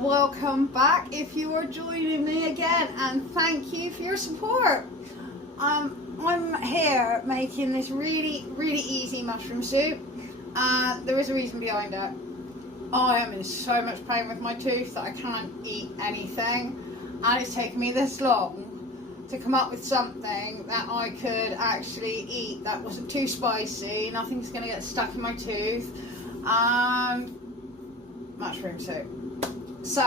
welcome back if you are joining me again, and thank you for your support. I'm here making this really easy mushroom soup. There is a reason behind it. I am in so much pain with my tooth that I can't eat anything, and it's taken me this long to come up with something that I could actually eat that wasn't too spicy, nothing's going to get stuck in my tooth. Mushroom soup. So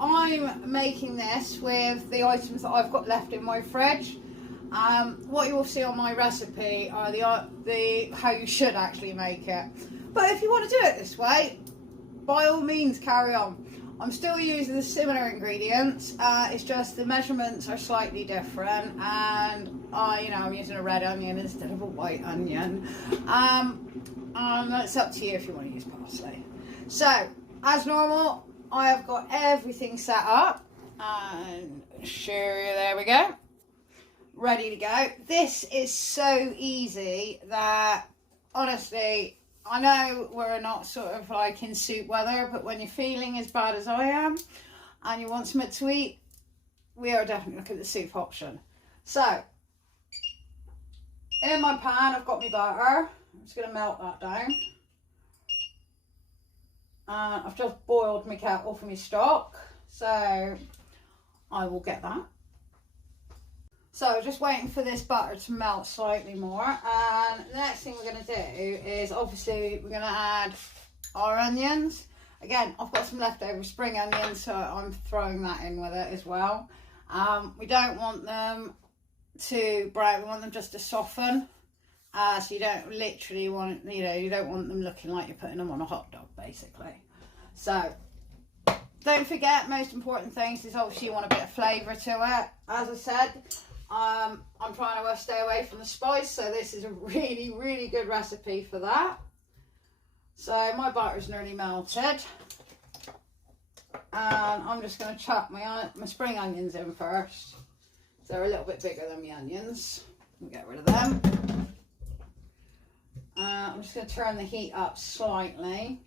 I'm making this with the items that I've got left in my fridge. What you will see on my recipe are the how you should actually make it. But if you want to do it this way, by all means carry on. I'm still using the similar ingredients. It's just the measurements are slightly different, and I'm using a red onion instead of a white onion. It's up to you if you want to use parsley. So, as normal, I have got everything set up, and there we go, ready to go. This is so easy that, honestly, I know we're not sort of like in soup weather, but when you're feeling as bad as I am and you want something to eat, we are definitely looking at the soup option. So, in my pan, I've got my butter. I'm just going to melt that down. I've just boiled my kettle for my stock, so I will get that. So just waiting for this butter to melt slightly more, and the next thing we're going to do is obviously we're going to add our onions. Again, I've got some leftover spring onions, so I'm throwing that in with it as well. We don't want them to brown, we want them just to soften. So you don't literally want, you don't want them looking like you're putting them on a hot dog, basically. So don't forget, most important things is obviously you want a bit of flavour to it. As I said, I'm trying to stay away from the spice, so this is a really good recipe for that. So my butter's nearly melted, and I'm just going to chop my spring onions in first. So they're a little bit bigger than my onions. We'll get rid of them. I'm just going to turn the heat up slightly.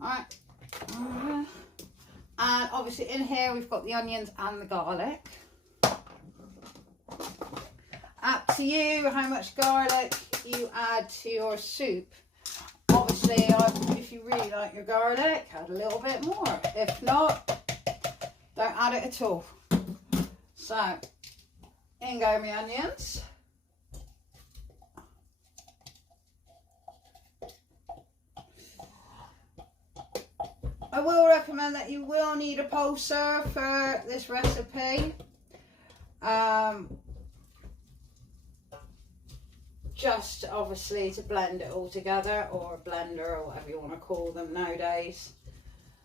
Alright. And obviously in here we've got the onions and the garlic. Up to you how much garlic you add to your soup. Obviously, if you really like your garlic, add a little bit more. If not, don't add it at all. So, in go my onions. I will recommend that you will need a pulser for this recipe. Just obviously to blend it all together, or a blender, or whatever you want to call them nowadays.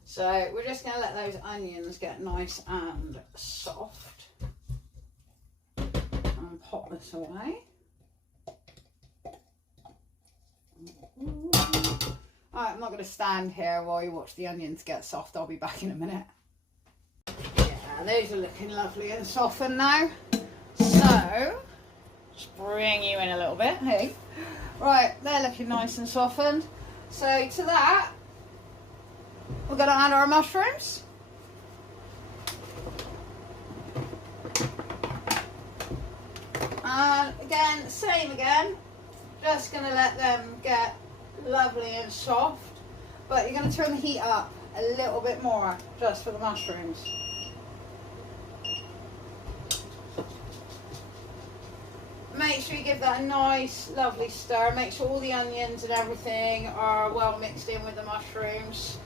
So we're just going to let those onions get nice and soft. And pop this away. Alright, I'm not going to stand here while you watch the onions get soft. I'll be back in a minute. Yeah, those are looking lovely and softened now. So, just bring you in a little bit. Hey. Right, they're looking nice and softened. So to that, we're going to add our mushrooms. And again, same again. Just going to let them get lovely and soft, but you're going to turn the heat up a little bit more just for the mushrooms. Make sure you give that a nice lovely stir. Make sure all the onions and everything are well mixed in with the mushrooms.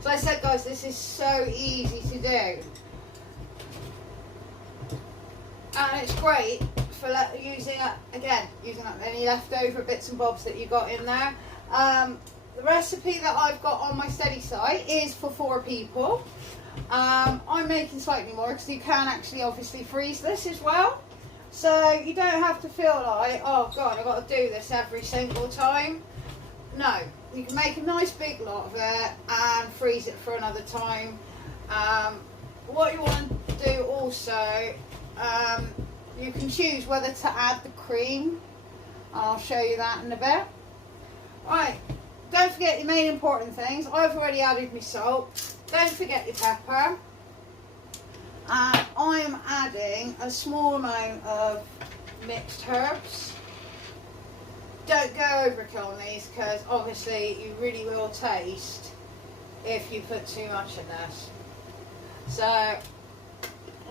So I said, guys, this is so easy to do. And it's great for using up any leftover bits and bobs that you got in there. The recipe that I've got on my steady site is for 4 people. I'm making slightly more because you can actually obviously freeze this as well. So you don't have to feel like, oh God, I've got to do this every single time. No, you can make a nice big lot of it and freeze it for another time. What you want to do also, you can choose whether to add the cream I'll show you that in a bit. Right, don't forget the main important things. I've already added my salt. Don't forget your pepper. And I'm adding a small amount of mixed herbs. Don't go overkill on these because obviously you really will taste if you put too much in this. So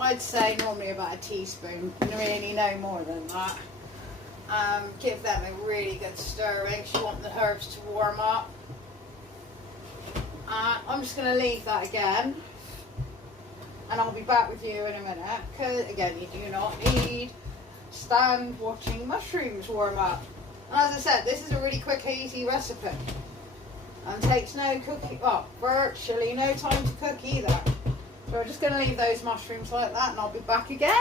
I'd say normally about a teaspoon, really no more than that. Give them a really good stirring because you want the herbs to warm up. I'm just going to leave that again, and I'll be back with you in a minute because again you do not need to stand watching mushrooms warm up. And as I said, this is a really quick, easy recipe and takes no cooking, well, virtually no time to cook either. So we're just going to leave those mushrooms like that, and I'll be back again.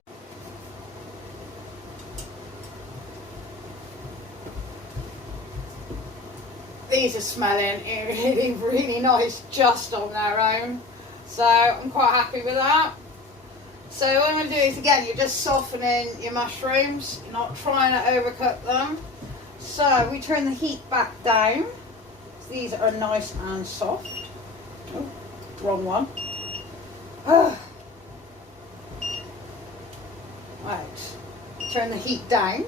These are smelling really, really nice just on their own. So I'm quite happy with that. So what I'm going to do is, again, you're just softening your mushrooms. You're not trying to overcook them. So we turn the heat back down. So these are nice and soft. Oh, wrong one. Right, turn the heat down.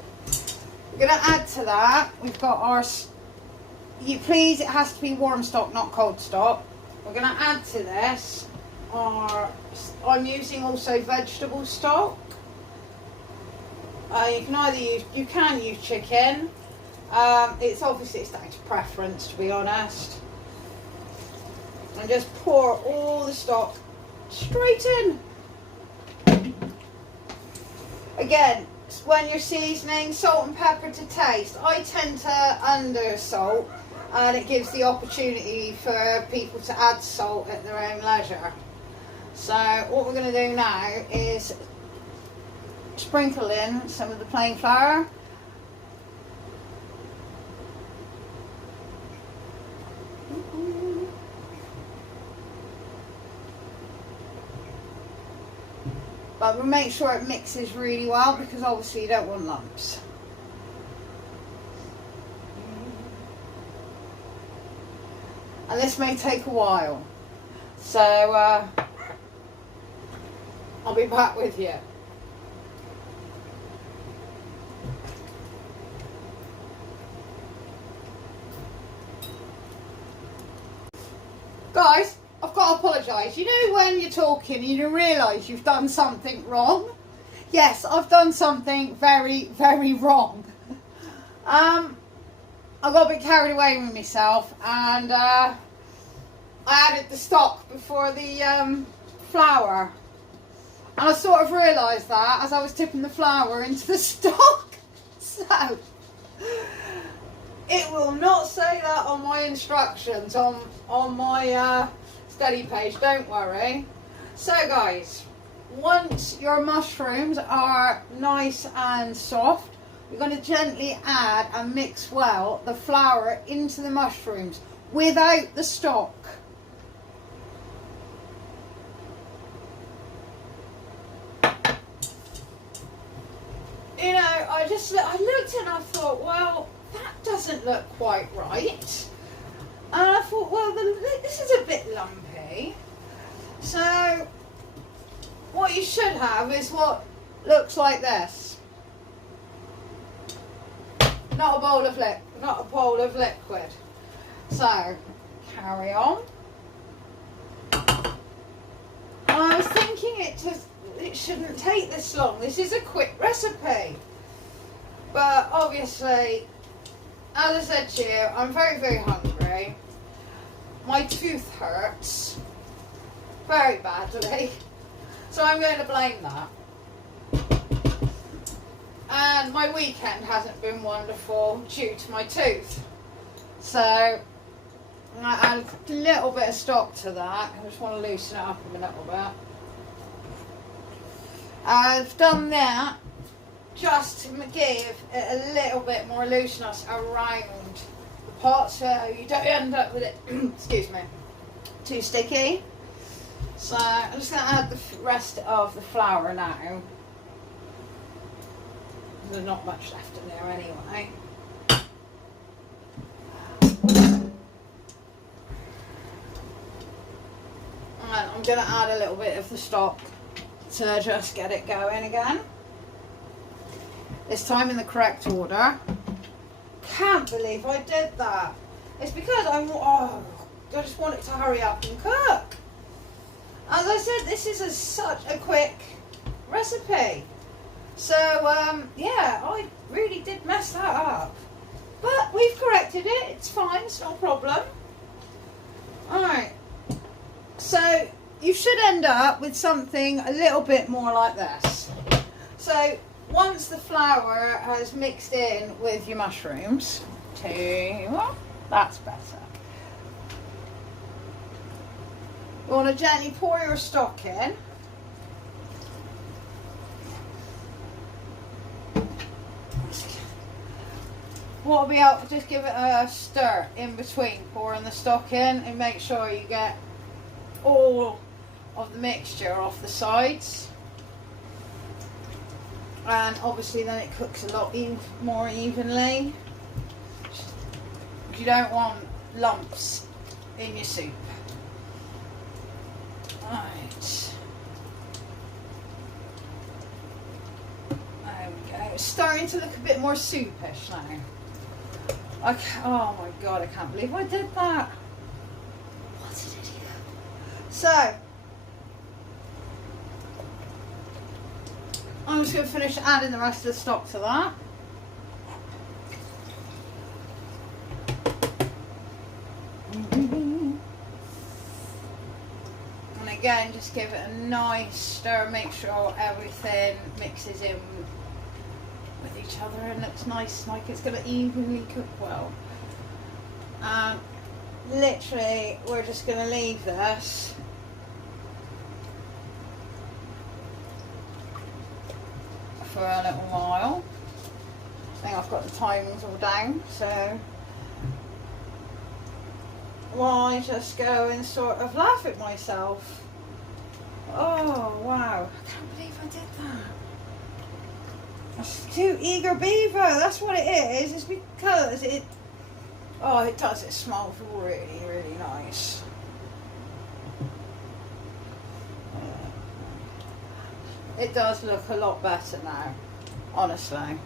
We're going to add to that, we've got our, please, it has to be warm stock, not cold stock. We're going to add to this I'm using also vegetable stock. You can either use chicken. It's obviously, it's down to preference, to be honest. And just pour all the stock straight in. Again, when you're seasoning, salt and pepper to taste. I tend to under salt, and it gives the opportunity for people to add salt at their own leisure. So what we're going to do now is sprinkle in some of the plain flour. But we'll make sure it mixes really well because obviously you don't want lumps. And this may take a while. So I'll be back with you. Guys, I've got to apologise. You know when you're talking and you realise you've done something wrong? Yes, I've done something very, very wrong. I got a bit carried away with myself, and I added the stock before the flour. And I sort of realised that as I was tipping the flour into the stock. So it will not say that on my instructions on my study page, don't worry. So guys, once your mushrooms are nice and soft, you're going to gently add and mix well the flour into the mushrooms without the stock. You know, I looked and I thought, well, that doesn't look quite right. And I thought, well, this is a bit lumpy. So what you should have is what looks like this. Not a bowl of liquid. So carry on. And I was thinking it shouldn't take this long. This is a quick recipe. But obviously, as I said to you, I'm very, very hungry. My tooth hurts very badly. So I'm going to blame that. And my weekend hasn't been wonderful due to my tooth. So I add a little bit of stock to that. I just want to loosen it up a little bit. I've done that just to give it a little bit more looseness around the pot so you don't end up with it, excuse me, too sticky. So I'm just going to add the rest of the flour now. There's not much left in there anyway. going to add a little bit of the stock to just get it going again. This time in the correct order. Can't believe I did that. It's because I just want it to hurry up and cook. As I said, this is such a quick recipe. So, yeah, I really did mess that up. But we've corrected it. It's fine. It's not a problem. Alright. So, you should end up with something a little bit more like this. So, once the flour has mixed in with your mushrooms, that's better. You want to gently pour your stock in. What will be able to just give it a stir in between pouring the stock in, and make sure you get all of the mixture off the sides. And obviously then it cooks a lot more evenly. You don't want lumps in your soup. Right. There we go. It's starting to look a bit more soupish now. Oh my god, I can't believe I did that. What an idiot. So, I'm just going to finish adding the rest of the stock to that. And again, just give it a nice stir, make sure everything mixes in with each other and looks nice, like it's going to evenly cook well. Literally, we're just going to leave this for a little while. I think I've got the timings all down, so I just go and sort of laugh at myself. Oh wow, I can't believe I did that. That's too eager beaver, that's what it is. It's because it does, it smells really, really nice. It does look a lot better now, honestly.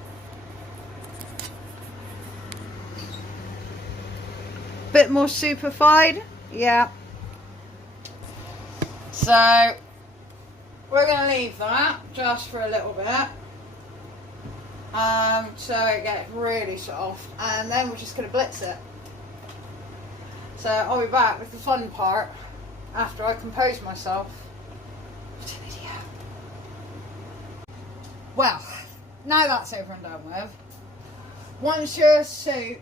Bit more superfied, yeah. So we're going to leave that just for a little bit, so it gets really soft, and then we're just going to blitz it. So I'll be back with the fun part after I compose myself. What an idiot. Well, now that's over and done with, once your soup,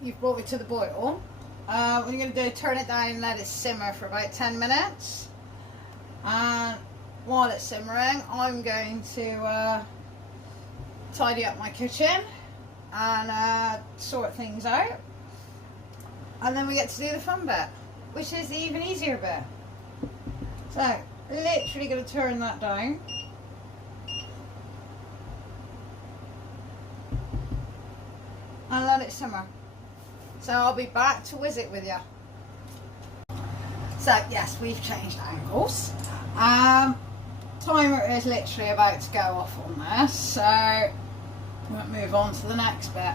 you've brought it to the boil, what you're going to do, turn it down and let it simmer for about 10 minutes. And while it's simmering, I'm going to tidy up my kitchen and sort things out. And then we get to do the fun bit, which is the even easier bit. So, literally going to turn that down. And let it simmer. So I'll be back to whiz it with you. So yes, we've changed angles. Timer is literally about to go off on this, so we'll move on to the next bit.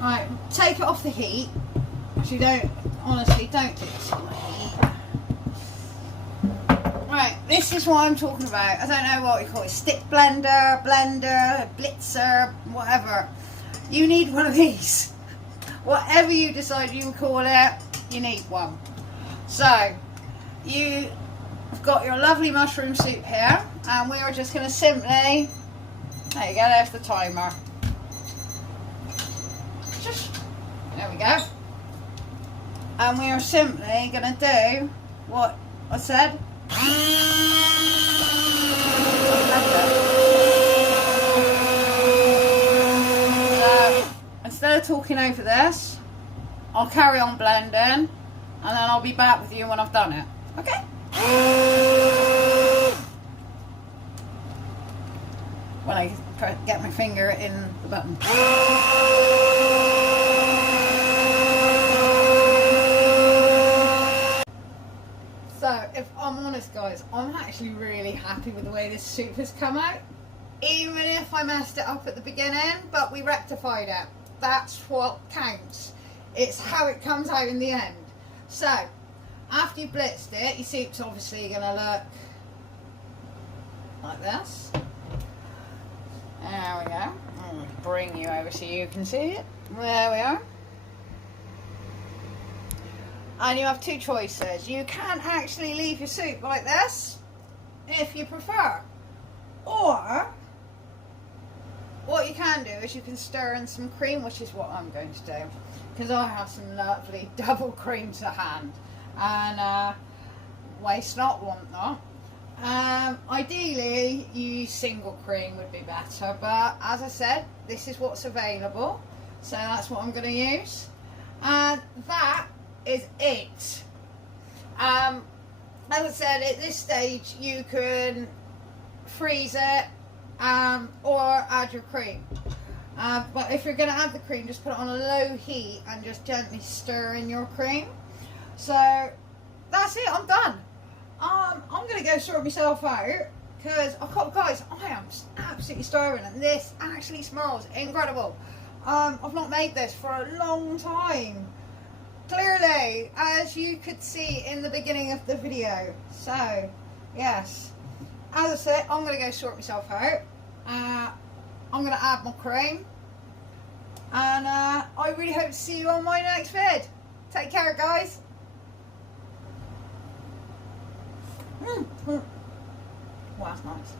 Right, take it off the heat. Actually, honestly don't do this on the heat. Right, this is what I'm talking about. I don't know what we call it, stick blender, blitzer, whatever. You need one of these. Whatever you decide you call it, you need one. So, you've got your lovely mushroom soup here, and we are just going to simply, there you go, there's the timer. There we go. And we are simply going to do what I said. Instead of talking over this, I'll carry on blending, and then I'll be back with you when I've done it. Okay? When I get my finger in the button. So, if because I'm actually really happy with the way this soup has come out. Even if I messed it up at the beginning, but we rectified it. That's what counts. It's how it comes out in the end. So, after you've blitzed it, your soup's obviously going to look like this. There we go. I'm going to bring you over so you can see it. There we are. And you have two choices. You can actually leave your soup like this, if you prefer. Or, what you can do is you can stir in some cream, which is what I'm going to do. Because I have some lovely double cream to hand. And waste not, want not. Ideally, use single cream would be better. But as I said, this is what's available. So that's what I'm going to use. And that is it. As I said, at this stage you can freeze it or add your cream. But if you're going to add the cream, just put it on a low heat and just gently stir in your cream. So that's it, I'm done. I'm going to go sort myself out because guys, I am absolutely starving and this actually smells incredible. I've not made this for a long time. Clearly, as you could see in the beginning of the video. So, yes. As I said, I'm going to go sort myself out. I'm going to add my cream. And I really hope to see you on my next vid. Take care, guys. Wow, that's nice.